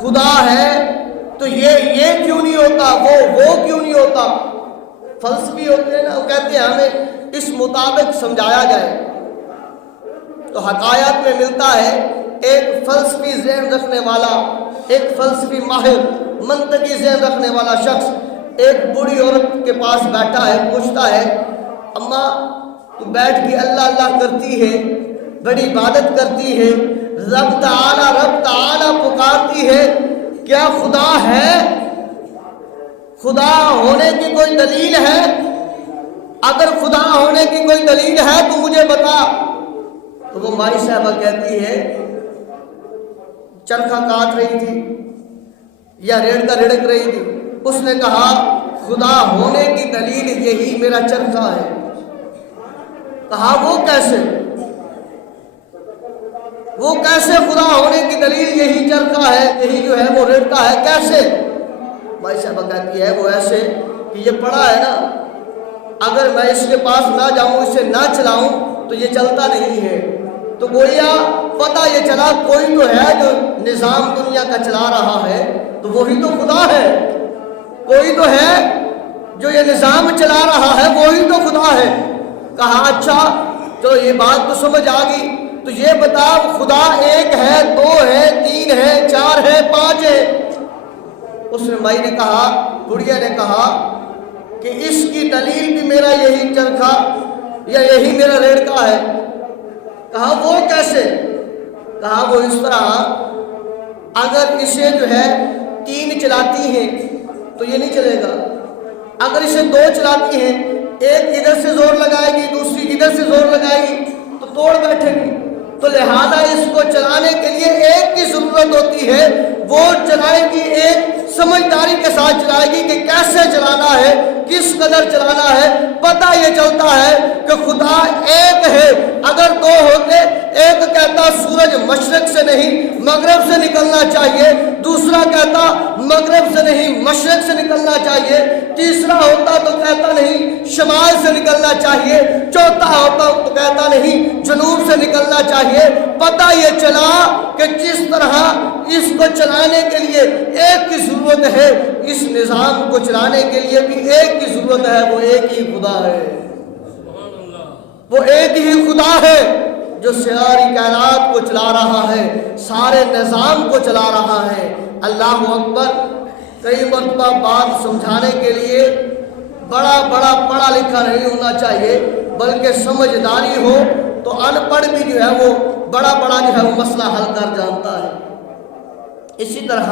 خدا ہے تو یہ کیوں نہیں ہوتا، وہ کیوں نہیں ہوتا؟ فلسفی ہوتے ہیں نا، وہ کہتے ہیں ہمیں اس مطابق سمجھایا جائے۔ تو حقائق میں ملتا ہے ایک فلسفی ذہن رکھنے والا، ایک فلسفی ماہر، منطقی ذہن رکھنے والا شخص ایک بوڑھی عورت کے پاس بیٹھا ہے، پوچھتا ہے اماں تو بیٹھ کے اللہ اللہ کرتی ہے، بڑی عبادت کرتی ہے، رب تعالی پکارتی ہے، کیا خدا ہے؟ خدا ہونے کی کوئی دلیل ہے؟ اگر خدا ہونے کی کوئی دلیل ہے تو مجھے بتا۔ تو وہ مائی صاحبہ کہتی ہے چرخہ کاٹ رہی تھی یا ریڑھ کا رڑک رہی تھی، اس نے کہا خدا ہونے کی دلیل یہی میرا چرخہ ہے۔ کہا وہ کیسے خدا ہونے کی دلیل یہی چرخہ ہے، یہی جو ہے وہ ریڑھتا ہے، کیسے؟ بھائی صاحبہ کہتی ہے وہ ایسے کہ یہ پڑا ہے نا، اگر میں اس کے پاس نہ جاؤں، اسے نہ چلاؤں تو یہ چلتا نہیں ہے۔ تو گویا پتہ یہ چلا کوئی تو ہے جو نظام دنیا کا چلا رہا ہے، تو وہی تو خدا ہے۔ کوئی تو ہے جو یہ نظام چلا رہا ہے، وہی تو خدا ہے۔ کہا اچھا تو یہ بات تو سمجھ آ گئی، تو یہ بتا خدا ایک ہے، دو ہے، تین ہے، چار ہے، پانچ ہے؟ اس نے مائی نے کہا، بڑھیا نے کہا کہ اس کی دلیل بھی میرا یہی چرخہ یا یہی میرا ریڑھکا ہے۔ کہا وہ کیسے؟ کہا وہ اس طرح، اگر اسے جو ہے تین چلاتی ہیں تو یہ نہیں چلے گا، اگر اسے دو چلاتی ہیں، ایک ادھر سے زور لگائے گی، دوسری ادھر سے زور لگائے گی تو توڑ بیٹھے گی۔ تو لہذا اس کو چلانے کے لیے ایک کی ضرورت ہوتی ہے، وہ چلائے گی، ایک سمجھداری کے ساتھ چلائے گی کہ کیسے چلانا ہے، کس قدر چلانا ہے۔ پتہ یہ چلتا ہے کہ خدا ایک ہے۔ اگر دو ہوتے، ایک کہتا سورج مشرق سے نہیں مغرب سے نکلنا چاہیے، دوسرا کہتا مغرب سے نہیں مشرق سے نکلنا چاہیے، تیسرا ہوتا تو کہتا نہیں شمال سے نکلنا چاہیے، چوتھا ہوتا تو کہتا نہیں جنوب سے نکلنا چاہیے۔ پتہ یہ چلا کہ جس طرح اس کو چلانے کے لیے ایک کی ضرورت ہے، اس نظام کو چلانے کے لیے بھی ایک کی ضرورت ہے، وہ ایک ہی خدا ہے۔ وہ ایک ہی خدا ہے جو ساری کائنات کو چلا رہا ہے، سارے نظام کو چلا رہا ہے۔ اللہ اکبر۔ کئی مرتبہ بات سمجھانے کے لیے بڑا پڑھا لکھا نہیں ہونا چاہیے، بلکہ سمجھداری ہو تو ان پڑھ بھی جو ہے وہ بڑا جو ہے وہ مسئلہ حل کر جانتا ہے۔ اسی طرح